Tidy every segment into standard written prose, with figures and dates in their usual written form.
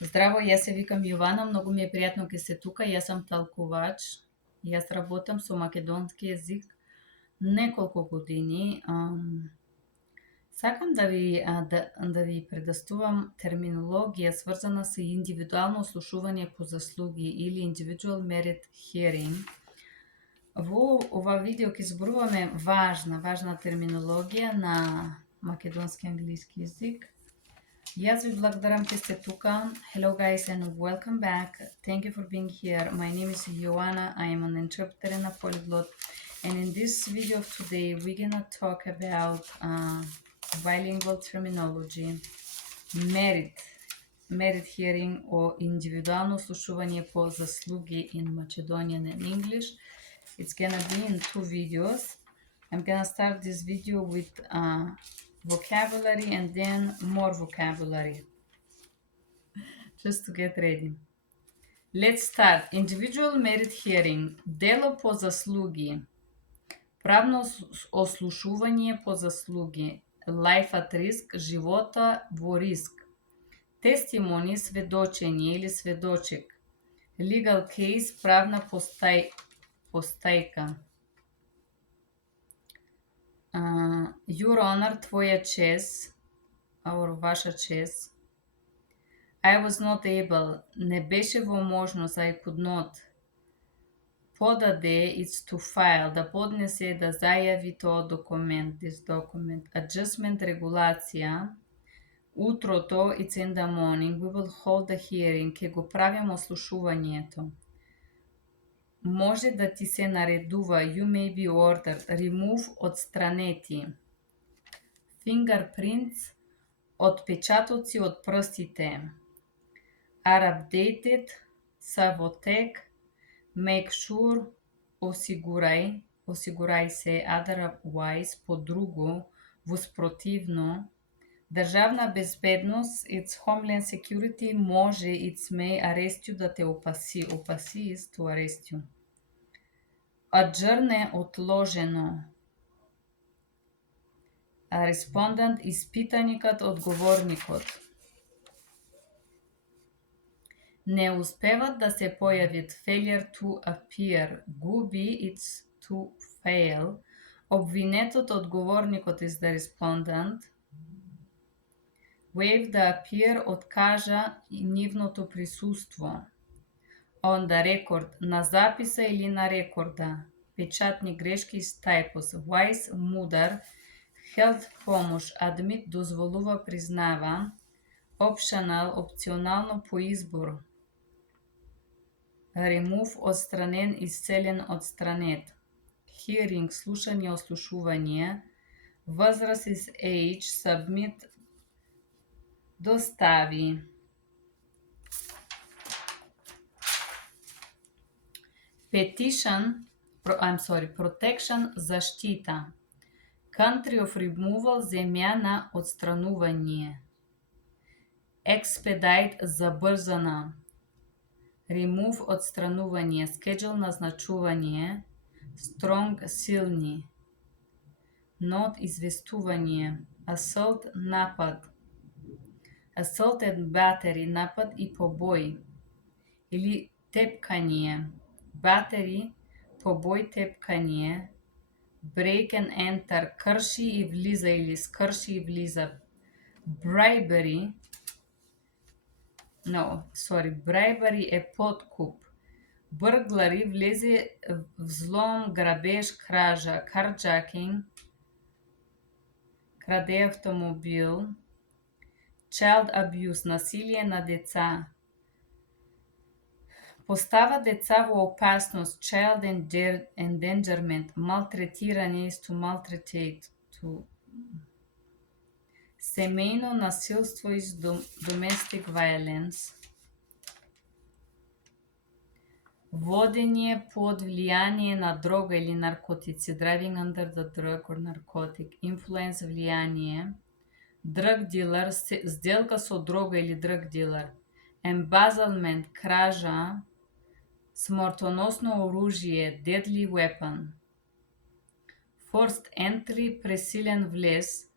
Здраво, јас се викам Јована, многу ми е пријатно ке се тука, јас сум талкувач. Јас работам со македонски јазик неколку години. Сакам да ви предоставам терминологија сврзана со индивидуално слушување по заслуги или individual merit hearing. Во ова видео ќе зборуваме важна терминологија на македонски англиски јазик. Јас ви благодарам ке сте тука. Hello guys and welcome back. Thank you for being here. My name is Joanna. I am an interpreter and a polyglot. And in this video of today, we're gonna talk about bilingual terminology, merit hearing or индивидуално слушување по заслуги in Macedonian and English. It's gonna be in two videos. I'm gonna start this video with vocabulary and then more vocabulary, just to get ready. Let's start. Individual merit hearing. Дело по заслуги. Правно ослушување по заслуги. Life at risk. Живота во риск. Testimony. Сведочење или сведочек. Legal case. Правна постајка. Your honor, твоја чест, or ваша чест. I was not able, не беше во можност, I could not. Подаде, it's to file, да поднесе, да зајави тоа документ, this document. Adjustment, регулација. Утрото, it's in the morning, we will hold the hearing, ке го правиме ослушувањето. Може да ти се наредува, you may be ordered, remove, отстранети. Fingerprints, отпечатоци од прстите. Are updated, са во тек. Make sure, осигурај се, otherwise, по друго, воспротивно. Државна безбедност, it's Homeland Security, може, it's may arrest you, да те опаси is to arrest you. Adjourn, отложено. Respondent, испитаникот, одговорникот. Не успеват да се појават, failure to appear. Губи, it's to fail. Обвинетот, одговорникот is the respondent. Waive the appear, откажа нивното присуство. On the record, на записа или на рекорда. Печатни грешки is typos. Wise, мудар. Health, помош. Admit, дозволува, признава. Optional, опционално по избор. Remove, отстранен, исцелен, отстранет. Hearing, слушање, ослушување. Возраст is age. Submit, достави. Petition, protection, заштита. Country of removal, земја на отстранување. Expedite, забрзана. Remove, отстранување. Schedule, назначување. Strong, силни. Not, известување. Assault, напад. Assault and battery, напад и побој. Или тепкање. Battery, побој, тепкање. Break and enter, крши и влиза или скрши и влиза. Bribery е подкуп. Burglary, влезе, взлом, грабеж, кража. Carjacking, краде автомобил. Child abuse, насилие на деца. Постава деца во опасност. Child endangerment, малтретирање is to maltretate. Семејно насилство is domestic violence. Водење под влијание на дрога или наркотици. Driving under the drug or narcotic. Influence, влијание. Drug dealer, сделка со дрога или drug dealer. Embezzlement, кража. Смртоносно оружје, deadly weapon. Forced entry, пресилен влез.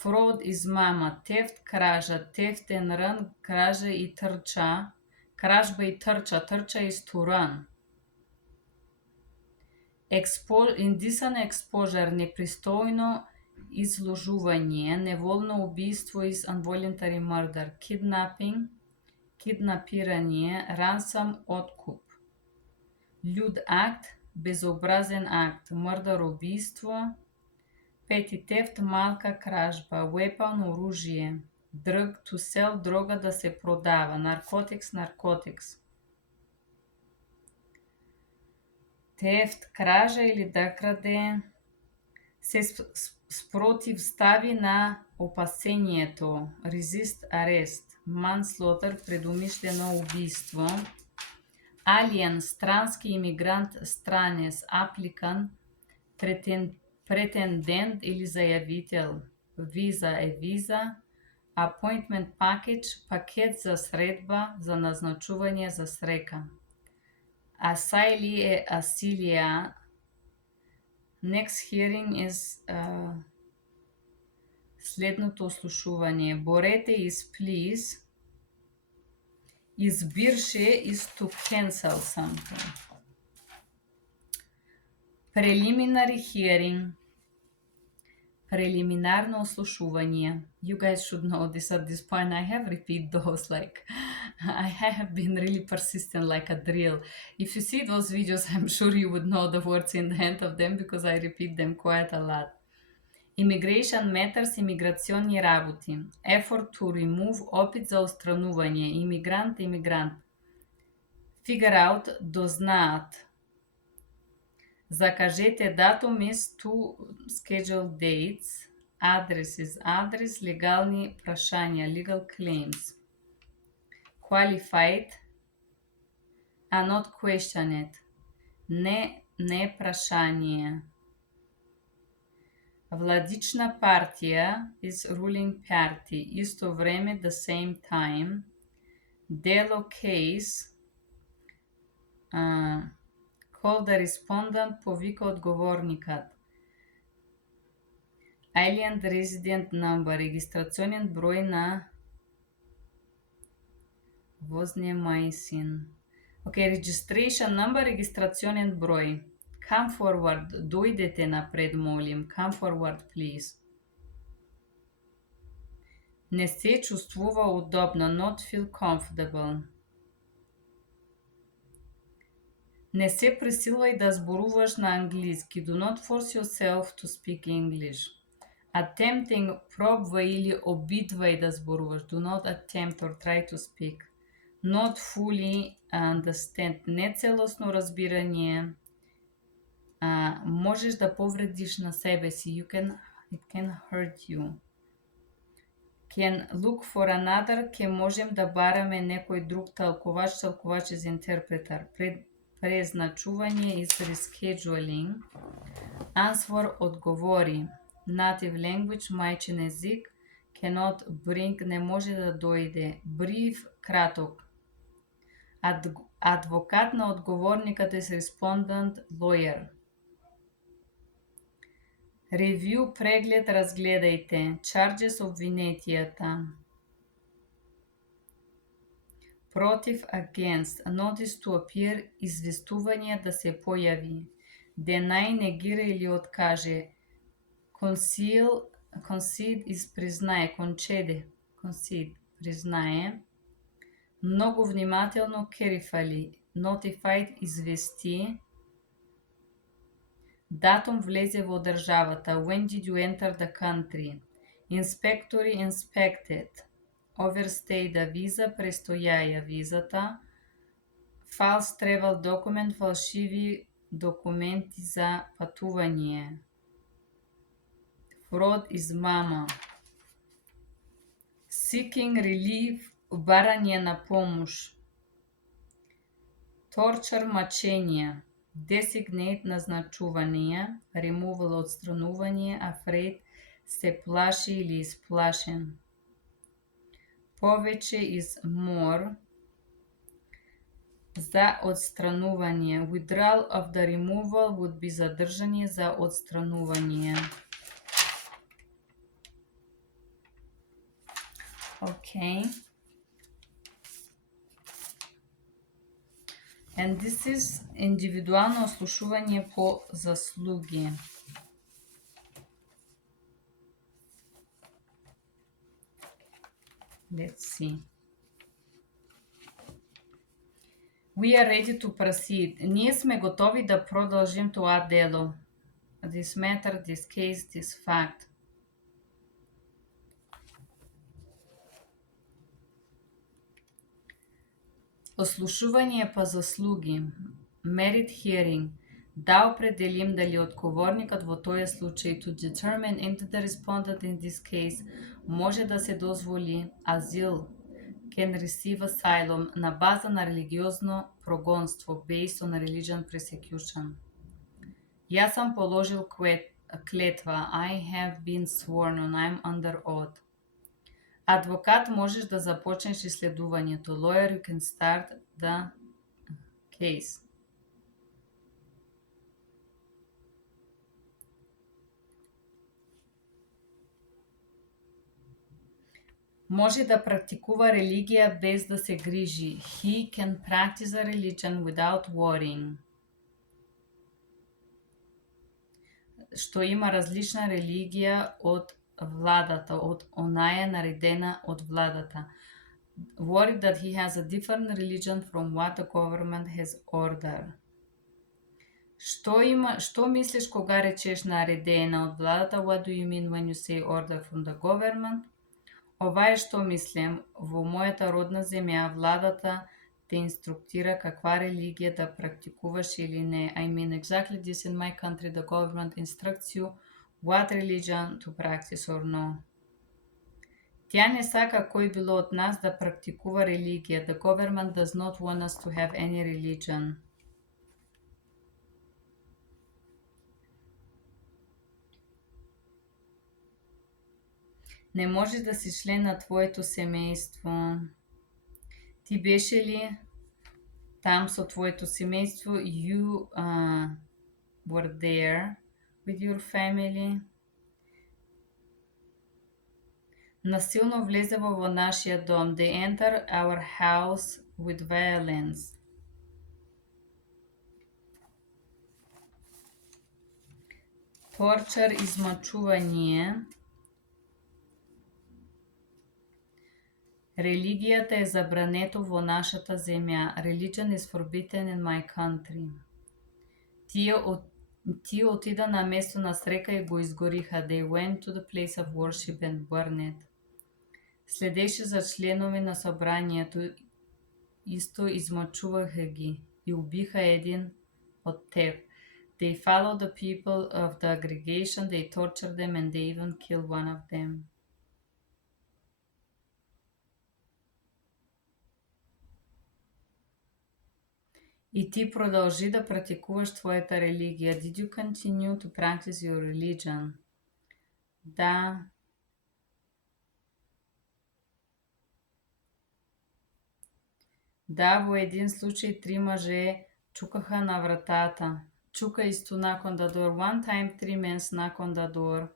Fraud, измама, theft, кража, theft and run, кража и трча, кражба и трча, трча is to run. Indecent exposure, непристојно изложување, неволно убиство is involuntary murder. Kidnapping, киднапирање, ransom, откуп. Lewd act, безобразен акт, murder, убиство. Petty theft, малка кражба. Weapon, оружие. Drug, to sell, дрога да се продава. Narcotics, narcotics. Theft, кража или да краде, се спротивстави на опасението. Resist, arrest. Manslaughter, предумишлено убиство. Alien, странски имигрант, странец. Applicant, претендент или зајавител. Visa е виза. Appointment package, пакет за средба, за назначување за срека. Asylee е асилија. Next hearing is следното ослушување. Борете is please. Избирше is to cancel something. Preliminary hearing. Прелиминарно ослушување. You guys should know this at this point. I have repeat those, like, I have been really persistent like a drill. If you see those videos, I'm sure you would know the words in the end of them because I repeat them quite a lot. Immigration matters, имиграционни работи. Effort to remove, опит за отстранување. Имигрант, имигрант. Figure out, дознаат. Закажете датум is to schedule dates. Address is address. Легални прашања, legal claims. Qualified, not questioned. Не прашање. Владична партија is ruling party. Исто време, the same time. Дело case. Call the respondent, повика одговорникот. Alien resident number, регистрационен број на вознимајсин. Okay, registration number, регистрационен број. Come forward, дојдете напред, молим. Come forward, please. Не се чувствува удобно, not feel comfortable. Не се присилвај да зборуваш на англиски. Do not force yourself to speak English. Attempting, пробвај или обидвај да зборуваш. Do not attempt or try to speak. Not fully understand. Нецелосно разбирање. Можеш да повредиш на себе си. It can hurt you. Can look for another. Ке можем да бараме некој друг талкувач. Талкувач is interpreter. Презначување is rescheduling. Answer, одговори. Native language, мајчин език. Cannot bring, не може да дојде. Brief, краток. Адвокат на одговорникот is respondent, lawyer. Review, преглед, разгледајте. Charges, обвинетијата. Против, against. Notice to appear, известување да се појави. Deny, негира или откаже. Concede is признае. Concede, признае. Многу внимателно, carefully. Notified, извести. Датум, влезе во државата. When did you enter the country? Inspectory, inspected. Overstay, да виза, престојаја визата. False travel document, фалшиви документи за патување. Fraud, измама. Seeking relief, барање на помош. Torture, мачење. Designate, назначување. Removal, отстранување. Afraid, се плаши или исплашен. Повеќе is more. За отстранување. Withdrawal of the removal would be задржање за отстранување. Okay. And this is индивидуално ослушување по заслуги. Let's see. We are ready to proceed. Ние сме готови да продолжим тоа дело. This matter, this case, this fact. Ослушување по заслуги. Merit hearing. Да определим дали одговорникот во тој случај to determine into the respondent in this case може да се дозволи азил, can receive asylum на база на религиозно прогонство based on religion persecution. Јас сам положил клетва. I have been sworn on. I'm under oath. Адвокат можеш да започнеш иследувањето. Lawyer, you can start the case. Може да практикува религија без да се грижи. He can practice a religion without worrying. Што има различна религија од владата, од онаја наредена од владата. Worried that he has a different religion from what the government has ordered. Што мислиш кога речеш наредена од владата? What do you mean when you say order from the government? Ова е што мислам. Во мојата родна земја владата те инструктира каква религија да практикуваш или не. I mean exactly this in my country. The government instructs you what religion to practice or no. Тя не сака кој било од нас да практикува религија. The government does not want us to have any religion. Не можеш да си член на твоето семејство. Ти беше ли там со твоето семејство? You were there with your family. Насилно влезево во нашиот дом. They enter our house with violence. Torture, измачување. Религијата е забрането во нашата земја. Religion is forbidden in my country. Тие отида на место на срека и го изгориха. They went to the place of worship and burned it. Следеше за членови на собранието, исто измачуваха ги и убиха еден од теб. They followed the people of the aggregation, they tortured them and they even killed one of them. И ти продолжи да практикуваш твојата религија. Did you continue to practice your religion? Да. Да, во еден случај 3 мъже чукаха на вратата. Чука исто nakon the door. One time 3 men knock on the door.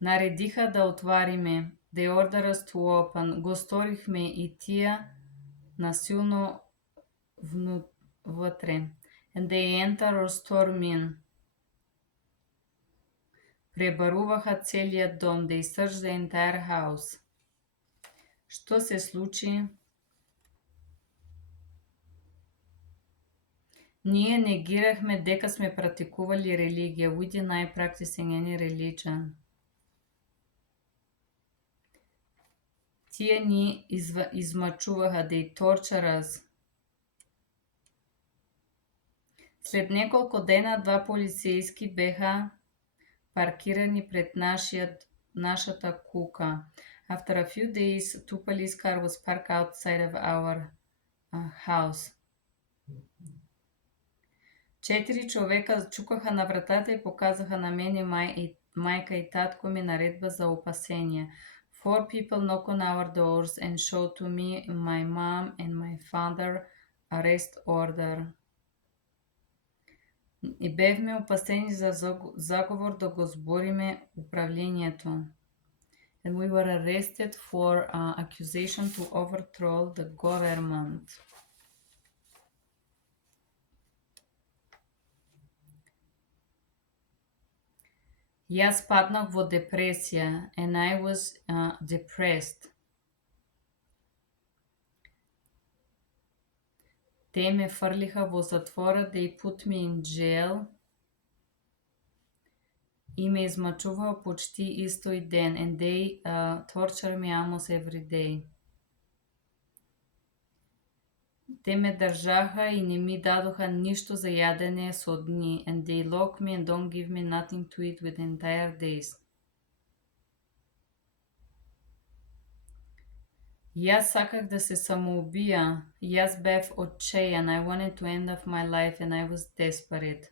Наредиха да отвариме. They ordered us to open. Го сторихме и тие насилно вътре. And they enter or storm in. Пребаруваха целият дом. They searched the entire house. Што се случи? Ние негирахме дека сме практикували религија. We deny practicing any religion. Тие ни измачуваха. They torture us. След неколку дена 2 полицејски беха паркирани пред нашата кука. After a few days, 2 police car was parked outside of our house. 4 човека чукаха на вратата и показаха на мене мајка и татко ми наредба за опасение. 4 people knock on our doors and show to me, my mom and my father arrest order. И бевме опасени за заговор да го збориме управлението. and we were arrested for accusation to overthrow the government. Јас паднах во депресија, and I was depressed. Те ме фрлиха во затвора, they put me in jail, и ме измачуваха почти истој ден, and they torture me almost every day. Те ме држаха и не ми дадоха ништо за јадење со дни, and they lock me and don't give me nothing to eat with entire days. Јас саках да се самоубија. Јас бев отчајан. I wanted to end off my life and I was desperate.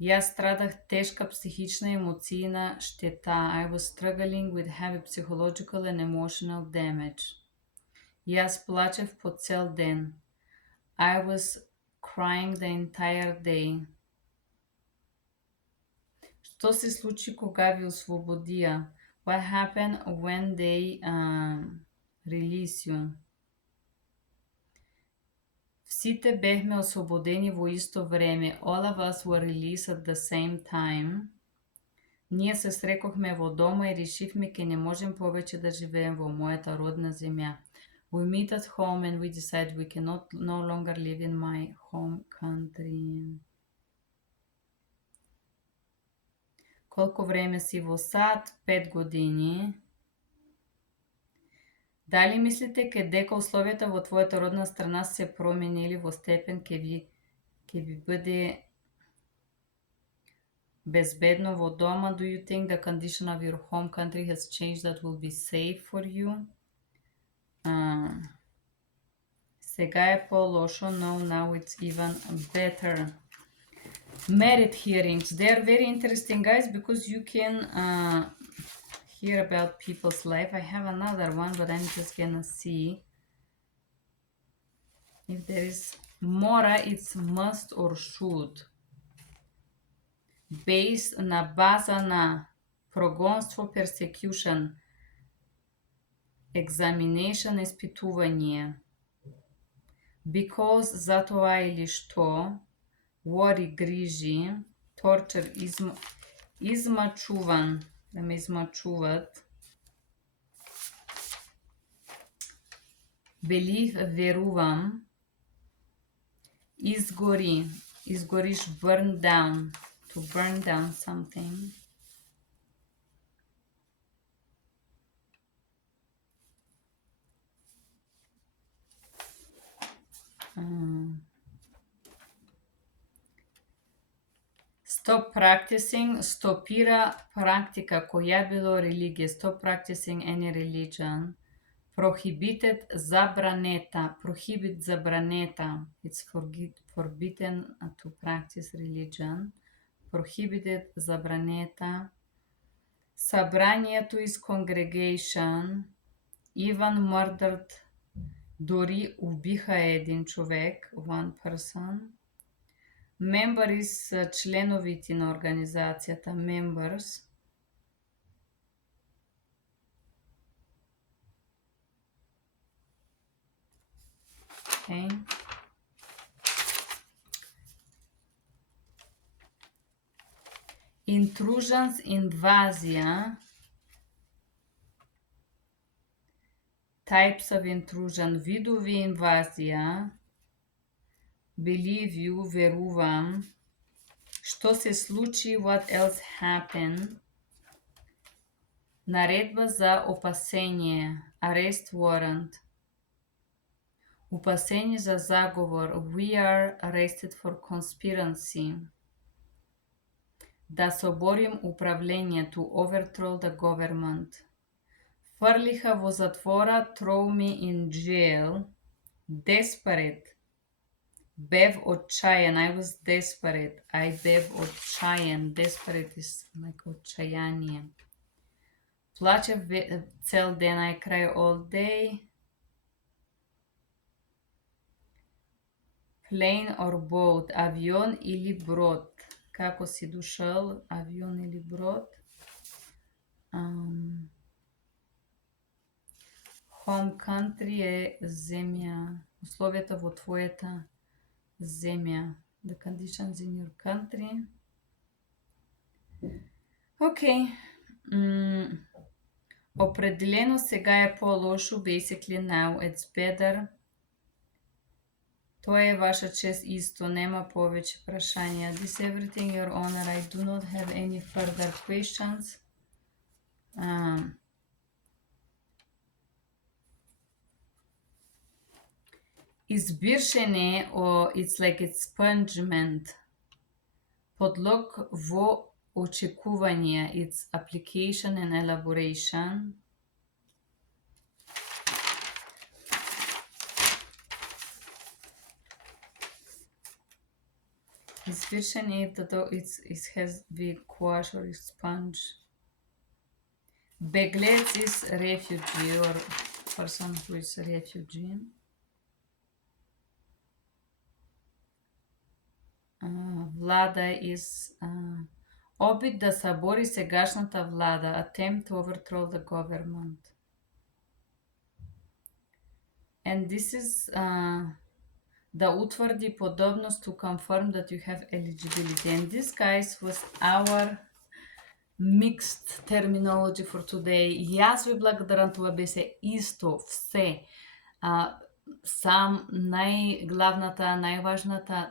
Јас страдах тешка психична и емоцијна штета. I was struggling with heavy psychological and emotional damage. Јас плачев по цел ден. I was crying the entire day. Што се случи кога ви ослободија? What happened when they release you? Сите бевме ослободени во исто време. All of us were released at the same time. Ние се срекохме во дома и решивме ке не можем повеќе да живеем во мојата родна земја. We meet at home and we decide we cannot no longer live in my home country. Колку време си во САД? 5 години. Дали мислите дека условията во твојата родна страна се променили во степен ке ви биде безбедно во дома? Do you think the condition of your home country has changed that will be safe for you? Сега е по-лошо. No, now it's even better. Merit hearings. They are very interesting, guys, because you can hear about people's life. I have another one, but I'm just gonna see if there is mora. It's must or should. Based на база на прогонство, persecution, examination, испитување. Because, затоа или што. Worry, грижи. Torture, измачуван, да ме измачуват. Believe, верувам. Изгори, изгориш, burn down, to burn down something. Stop practicing, стопира практика, која било религија. Stop practicing any religion. Prohibited, забранета. Prohibit, забранета. It's forbidden to practice religion. Prohibited, забранета. Събранието is congregation. Even murdered, дори убиха еден човек, one person. Member is членовите на организацијата, members. Okay. Intrusions, инвазија. Types of intrusion, видови инвазија. Believe you, верувам. Што се случи, what else happened. Наредба за опасение, arrest warrant. Опасение за заговор, we are arrested for conspiracy. Да соборим управление, to overthrow the government. Фрлиха во затвора, throw me in jail. Desperate. Бев отчаян, I was desperate. I бев отчаян. Desperate is like отчаяние. Плачев цел ден, I cry all day. Plane or boat, авион или брод. Како си дошол, авион или брод? Home country е земја, условията во твојата земја. The conditions in your country. Океј. Определено сега е по-лошо. Basically now it's better. Тоа е ваша чест исто. Нема повеќе прашања. This everything, Your Honor. I do not have any further questions. Избиршење, it's like expungement. Подлог во очекување, it's application and elaboration. Избиршење, it has been quash or expunge. Беглец is refugee or person who is refugee. Влада is обид да събори сегашната влада. Attempt to overthrow the government. And this is да утврди подобност, to confirm that you have eligibility. And this, guys, was our mixed terminology for today. Јас ви благодарам, това беше исто все. Сам најглавната, најважната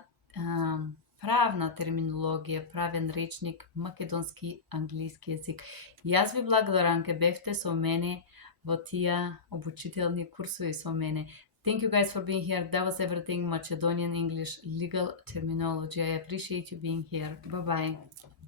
правна терминологија, правен речник, македонски, англиски јазик. Јас ви благодарам ке бевте со мене во тие обучителни курсови со мене. Thank you guys for being here. That was everything Macedonian English legal terminology. I appreciate you being here. Bye-bye.